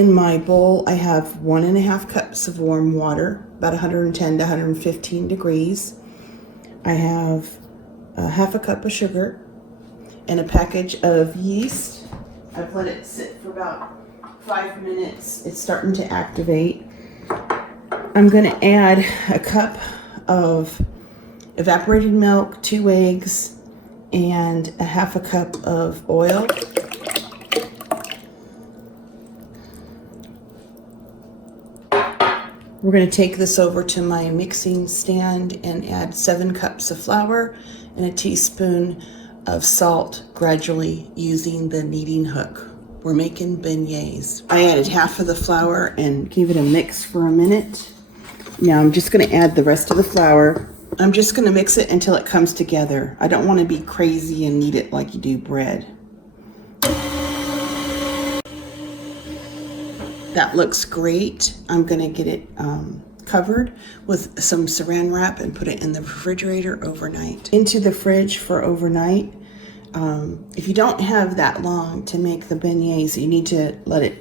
In my bowl, I have 1.5 cups of warm water, about 110 to 115 degrees. I have half a cup of sugar and a package of yeast. I've let it sit for about 5 minutes. It's starting to activate. I'm going to add a cup of evaporated milk, 2 eggs, and a half a cup of oil. We're going to take this over to my mixing stand and add 7 cups of flour and a teaspoon of salt, gradually using the kneading hook. We're making beignets. I added half of the flour and gave it a mix for a minute. Now I'm just going to add the rest of the flour. I'm just going to mix it until it comes together. I don't want to be crazy and knead it like you do bread. That looks great. I'm going to get it covered with some saran wrap and put it in the refrigerator overnight. Into the fridge for overnight. If you don't have that long to make the beignets, you need to let it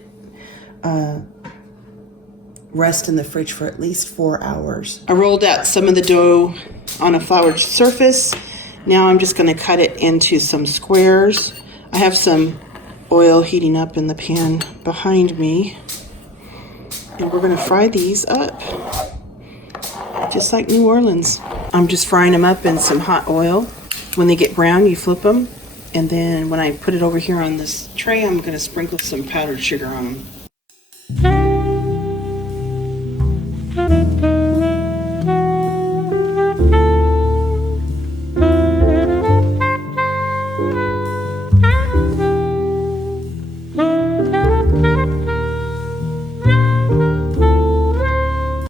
rest in the fridge for at least 4 hours. I rolled out some of the dough on a floured surface. Now I'm just going to cut it into some squares. I have some oil heating up in the pan behind me. And we're going to fry these up, just like New Orleans. I'm just frying them up in some hot oil. When they get brown, you flip them. And then when I put it over here on this tray, I'm going to sprinkle some powdered sugar on them.